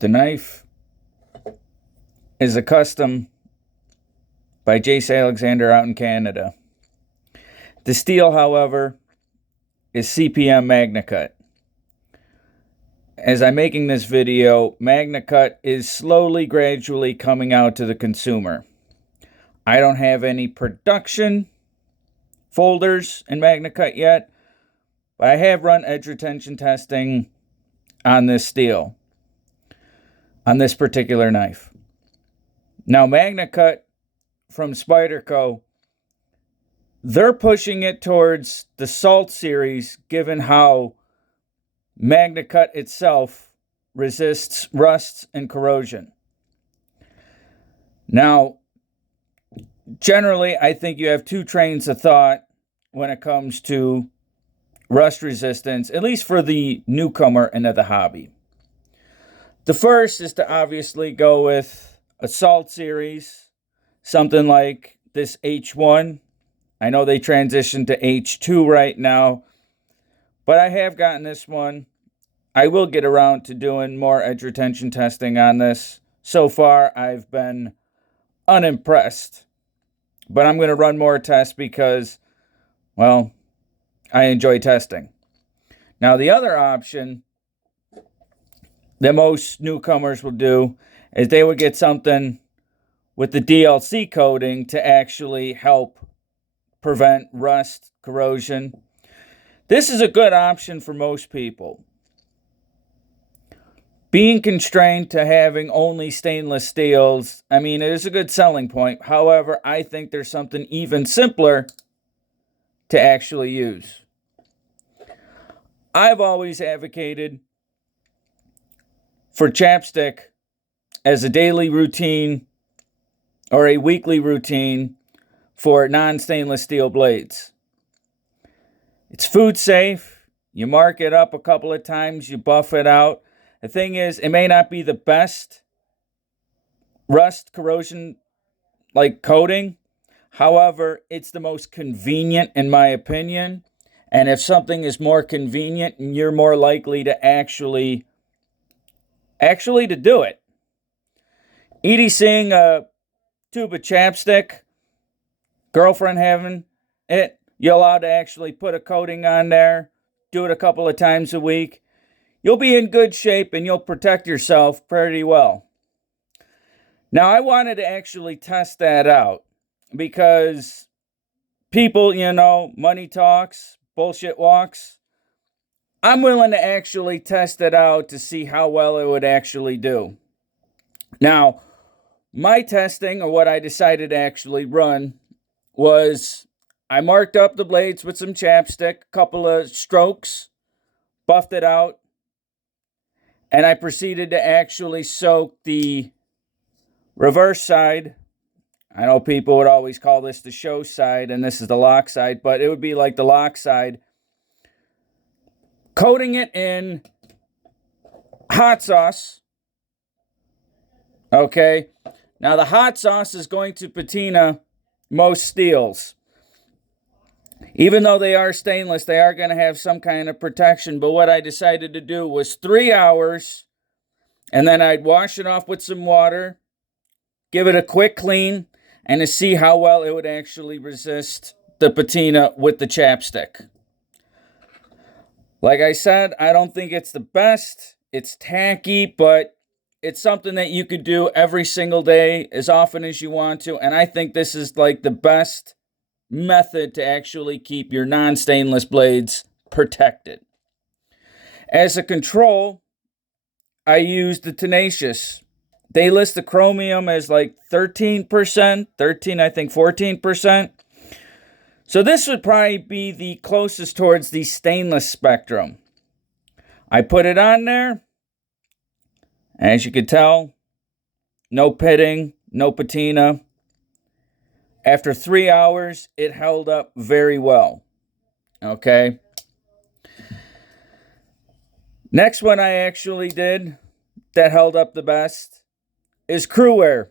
The knife is a custom by Jace Alexander out in Canada. The steel, however, is CPM MagnaCut. As I'm making this video, MagnaCut is slowly, gradually coming out to the consumer. I don't have any production folders in MagnaCut yet, but I have run edge retention testing on this steel, on this particular knife. Now, MagnaCut from Spyderco, they're pushing it towards the Salt series, given how MagnaCut itself resists rust and corrosion. Now, generally, I think you have two trains of thought when it comes to rust resistance, at least for the newcomer into the hobby. The first is to obviously go with a Salt series, something like this H1. I know they transitioned to H2 right now, but I have gotten this one. I will get around to doing more edge retention testing on this. So far, I've been unimpressed, but I'm going to run more tests because, well, I enjoy testing. Now, the other option that most newcomers will do is they would get something with the DLC coating to actually help prevent rust, corrosion. This is a good option for most people. Being constrained to having only stainless steels, I mean, it is a good selling point. However, I think there's something even simpler to actually use. I've always advocated for chapstick as a daily routine or a weekly routine for non-stainless steel blades. It's food safe. You mark it up a couple of times, you buff it out. The thing is, it may not be the best rust corrosion like coating. However, it's the most convenient in my opinion. And if something is more convenient, you're more likely to actually to do it. EDCing a tube of chapstick, girlfriend having it, you're allowed to actually put a coating on there, do it a couple of times a week. You'll be in good shape and you'll protect yourself pretty well. Now, I wanted to actually test that out because people, money talks, bullshit walks. I'm willing to actually test it out to see how well it would actually do. Now, my testing, or what I decided to actually run, was I marked up the blades with some chapstick, a couple of strokes, buffed it out, and I proceeded to actually soak the reverse side. I know people would always call this the show side, and this is the lock side, but it would be like the lock side. Coating it in hot sauce. Okay. Now, the hot sauce is going to patina most steels. Even though they are stainless, they are going to have some kind of protection. But what I decided to do was 3 hours, and then I'd wash it off with some water, give it a quick clean, and to see how well it would actually resist the patina with the chapstick. Like I said, I don't think it's the best. It's tacky, but it's something that you could do every single day as often as you want to. And I think this is like the best method to actually keep your non-stainless blades protected. As a control, I used the Tenacious. They list the chromium as like 13%, 14%. So this would probably be the closest towards the stainless spectrum. I put it on there. As you can tell, no pitting, no patina. After 3 hours, it held up very well. Okay. Next one I actually did that held up the best is Cruwear.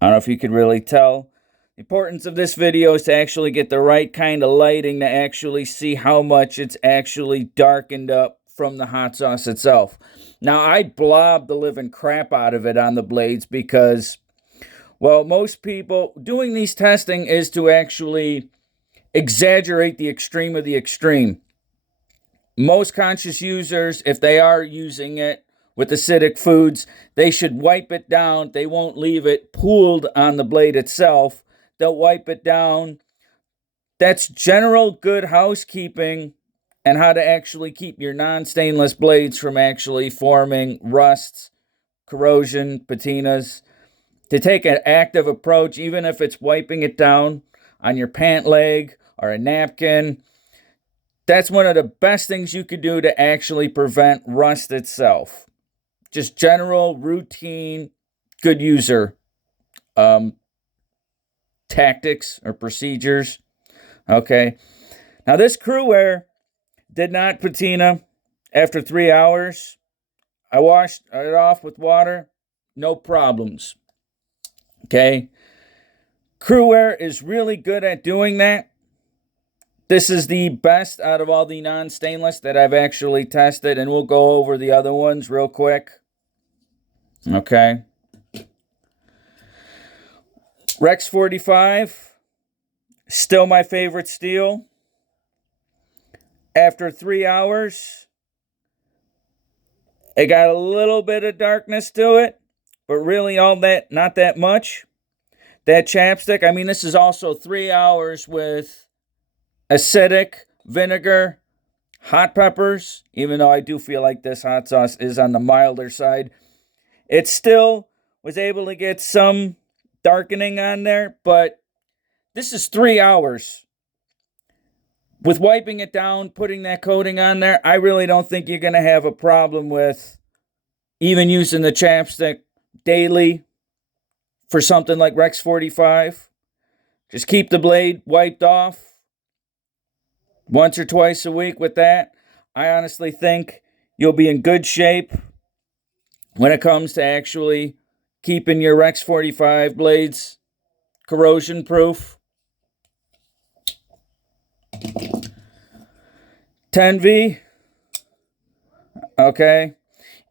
I don't know if you could really tell. The importance of this video is to actually get the right kind of lighting to actually see how much it's actually darkened up from the hot sauce itself. Now, I blob the living crap out of it on the blades because, well, most people doing these testing is to actually exaggerate the extreme of the extreme. Most conscious users, if they are using it with acidic foods, they should wipe it down. They won't leave it pooled on the blade itself. They'll wipe it down. That's general good housekeeping and how to actually keep your non-stainless blades from actually forming rusts, corrosion, patinas. To take an active approach, even if it's wiping it down on your pant leg or a napkin, that's one of the best things you could do to actually prevent rust itself. Just general, routine, good user tactics or procedures. Okay. Now, this Crewware did not patina after 3 hours. I washed it off with water. No problems. Okay. Crewware is really good at doing that. This is the best out of all the non-stainless that I've actually tested, and we'll go over the other ones real quick. Okay. Rex 45, still my favorite steel. After 3 hours, it got a little bit of darkness to it, but really not that much. That chapstick, I mean, this is also 3 hours with acidic, vinegar, hot peppers, even though I do feel like this hot sauce is on the milder side. It still was able to get some darkening on there, but this is 3 hours. With wiping it down, putting that coating on there, I really don't think you're going to have a problem with even using the chapstick daily for something like Rex 45. Just keep the blade wiped off once or twice a week with that. I honestly think you'll be in good shape when it comes to actually keeping your Rex 45 blades corrosion proof. 10V. Okay.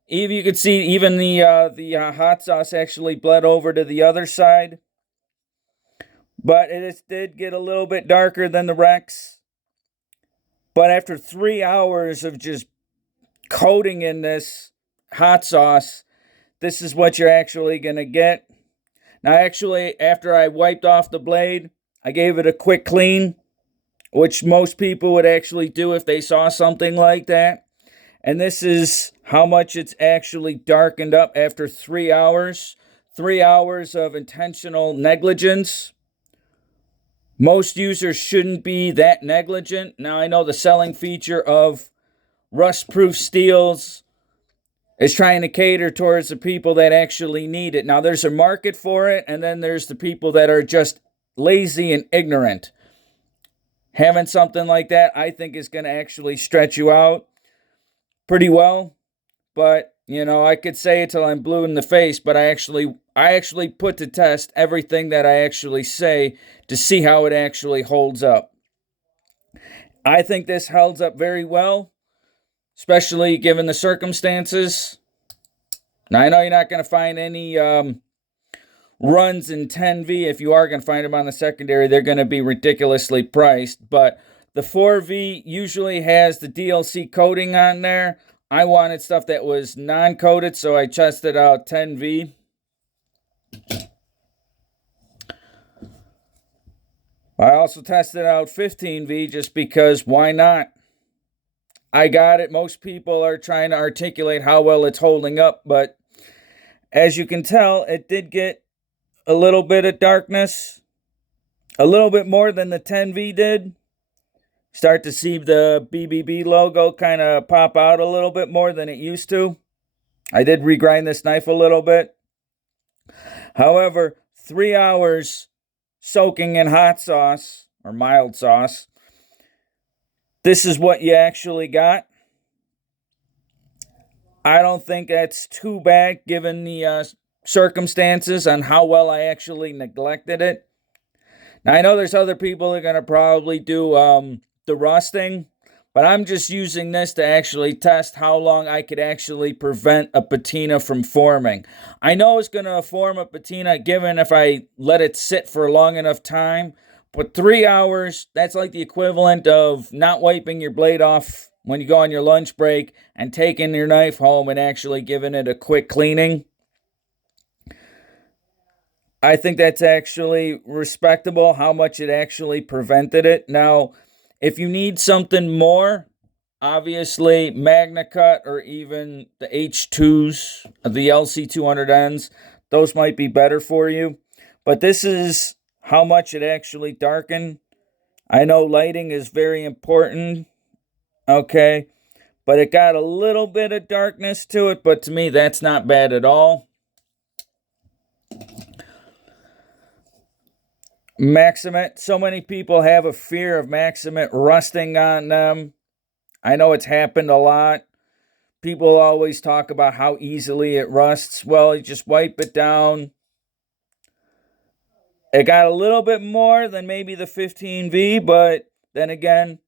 Even you can see even the hot sauce actually bled over to the other side. But it did get a little bit darker than the Rex. But after 3 hours of just coating in this hot sauce, this is what you're actually going to get. Now, actually, after I wiped off the blade, I gave it a quick clean, which most people would actually do if they saw something like that. And this is how much it's actually darkened up after 3 hours. 3 hours of intentional negligence. Most users shouldn't be that negligent. Now, I know the selling feature of rust-proof steels is trying to cater towards the people that actually need it. Now, there's a market for it, and then there's the people that are just lazy and ignorant. Having something like that, I think, is going to actually stretch you out pretty well. But, you know, I could say it till I'm blue in the face, but I actually put to test everything that I actually say to see how it actually holds up. I think this holds up very well, especially given the circumstances. Now, I know you're not going to find any runs in 10V. If you are going to find them on the secondary, they're going to be ridiculously priced. But the 4V usually has the DLC coating on there. I wanted stuff that was non-coated, so I tested out 10V. I also tested out 15V just because why not? I got it. Most people are trying to articulate how well it's holding up, but as you can tell, it did get a little bit of darkness, a little bit more than the 10V did. Start to see the BBB logo kind of pop out a little bit more than it used to. I did regrind this knife a little bit. However, 3 hours soaking in hot sauce or mild sauce, this is what you actually got. I don't think that's too bad given the circumstances on how well I actually neglected it. Now, I know there's other people that are going to probably do the rusting, But I'm just using this to actually test how long I could actually prevent a patina from forming. I know it's going to form a patina given if I let it sit for a long enough time. But 3 hours, that's like the equivalent of not wiping your blade off when you go on your lunch break and taking your knife home and actually giving it a quick cleaning. I think that's actually respectable how much it actually prevented it. Now, if you need something more, obviously MagnaCut or even the H2s, the LC200Ns, those might be better for you. But this is how much it actually darkened. I know lighting is very important, okay? But it got a little bit of darkness to it, but to me, that's not bad at all. Maximate. So many people have a fear of Maximate rusting on them. I know it's happened a lot. People always talk about how easily it rusts. Well, you just wipe it down. It got a little bit more than maybe the 15V, but then again,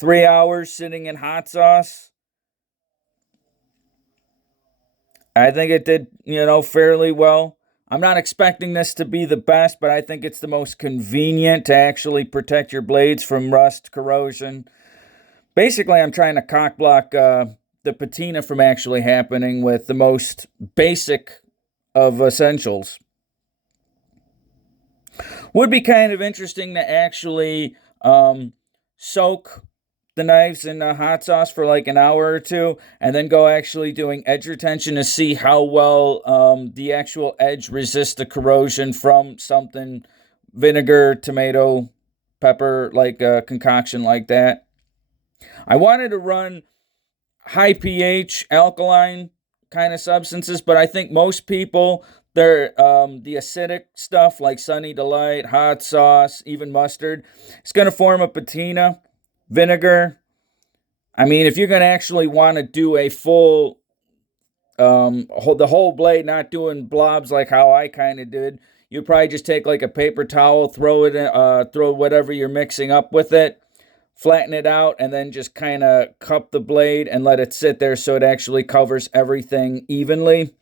3 hours sitting in hot sauce. I think it did, fairly well. I'm not expecting this to be the best, but I think it's the most convenient to actually protect your blades from rust, corrosion. Basically, I'm trying to cock block the patina from actually happening with the most basic of essentials. Would be kind of interesting to actually soak the knives in hot sauce for like an hour or two, and then go actually doing edge retention to see how well the actual edge resists the corrosion from something vinegar, tomato, pepper, like a concoction like that. I wanted to run high pH alkaline kind of substances, but I think most people, they're the acidic stuff like Sunny Delight, hot sauce, even mustard, it's going to form a patina. Vinegar, I mean, if you're going to actually want to do a full the whole blade, not doing blobs like how I kind of did, you probably just take like a paper towel, throw it in, throw whatever you're mixing up with it, flatten it out, and then just kind of cup the blade and let it sit there so it actually covers everything evenly.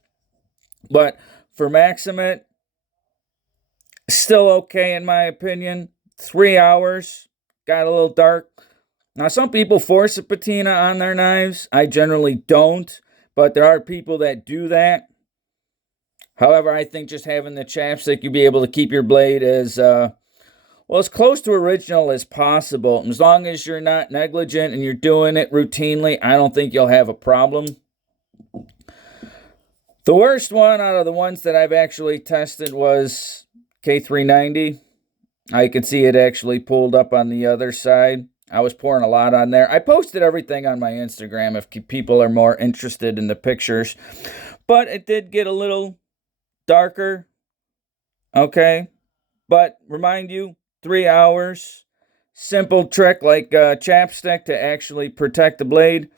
But for Maximate, still okay in my opinion. 3 hours, got a little dark. Now, some people force a patina on their knives. I generally don't, but there are people that do that. However, I think just having the chapstick, you'll be able to keep your blade as as close to original as possible. As long as you're not negligent and you're doing it routinely, I don't think you'll have a problem. The worst one out of the ones that I've actually tested was K390. I can see it actually pulled up on the other side. I was pouring a lot on there. I posted everything on my Instagram if people are more interested in the pictures. But it did get a little darker. Okay. But remind you, 3 hours. Simple trick like chapstick to actually protect the blade.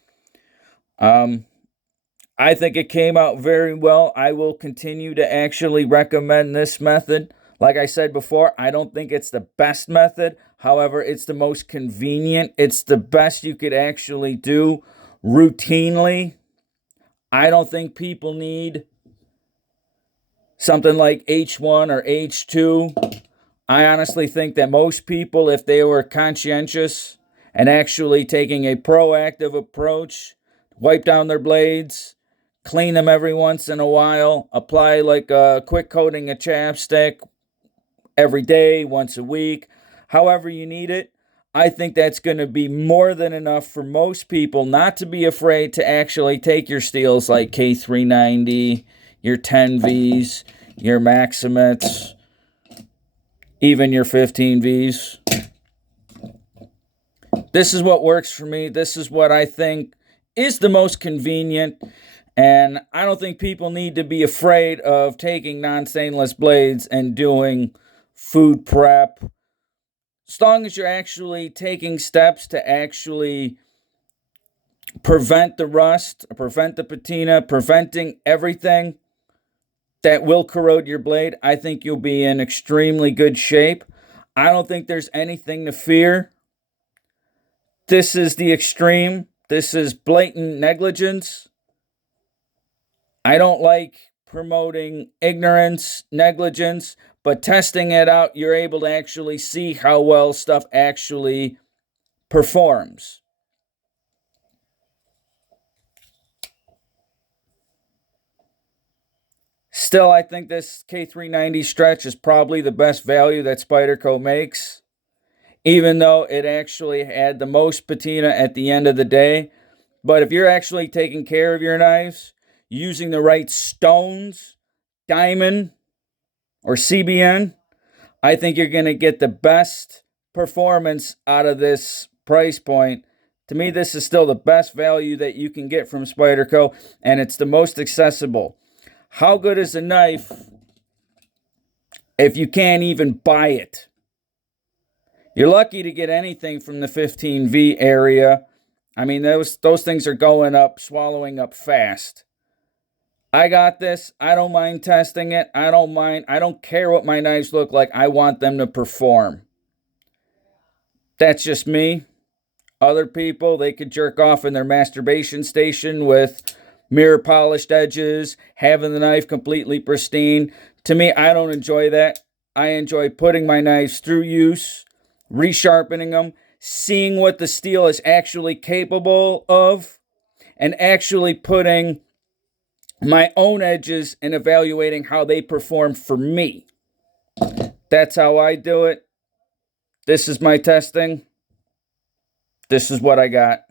I think it came out very well. I will continue to actually recommend this method. Like I said before, I don't think it's the best method. However, it's the most convenient. It's the best you could actually do routinely. I don't think people need something like H1 or H2. I honestly think that most people, if they were conscientious and actually taking a proactive approach, wipe down their blades, clean them every once in a while, apply like a quick coating of chapstick every day, once a week, however you need it, I think that's going to be more than enough for most people not to be afraid to actually take your steels like K390, your 10Vs, your Maximates, even your 15Vs. This is what works for me. This is what I think is the most convenient. And I don't think people need to be afraid of taking non-stainless blades and doing food prep. As long as you're actually taking steps to actually prevent the rust, prevent the patina, preventing everything that will corrode your blade, I think you'll be in extremely good shape. I don't think there's anything to fear. This is the extreme. This is blatant negligence. I don't like promoting ignorance, negligence, but testing it out, you're able to actually see how well stuff actually performs. Still, I think this K390 stretch is probably the best value that Spyderco makes, even though it actually had the most patina at the end of the day. But if you're actually taking care of your knives, using the right stones, diamond, or CBN, I think you're going to get the best performance out of this price point. To me, this is still the best value that you can get from Spyderco, and it's the most accessible. How good is a knife if you can't even buy it? You're lucky to get anything from the 15V area. I mean, those things are going up, swallowing up fast. I got this. I don't mind testing it. I don't care what my knives look like. I want them to perform. That's just me. Other people, they could jerk off in their masturbation station with mirror polished edges, having the knife completely pristine. To me, I don't enjoy that. I enjoy putting my knives through use, resharpening them, seeing what the steel is actually capable of, and actually putting my own edges and evaluating how they perform for me. That's how I do it. This is my testing. This is what I got.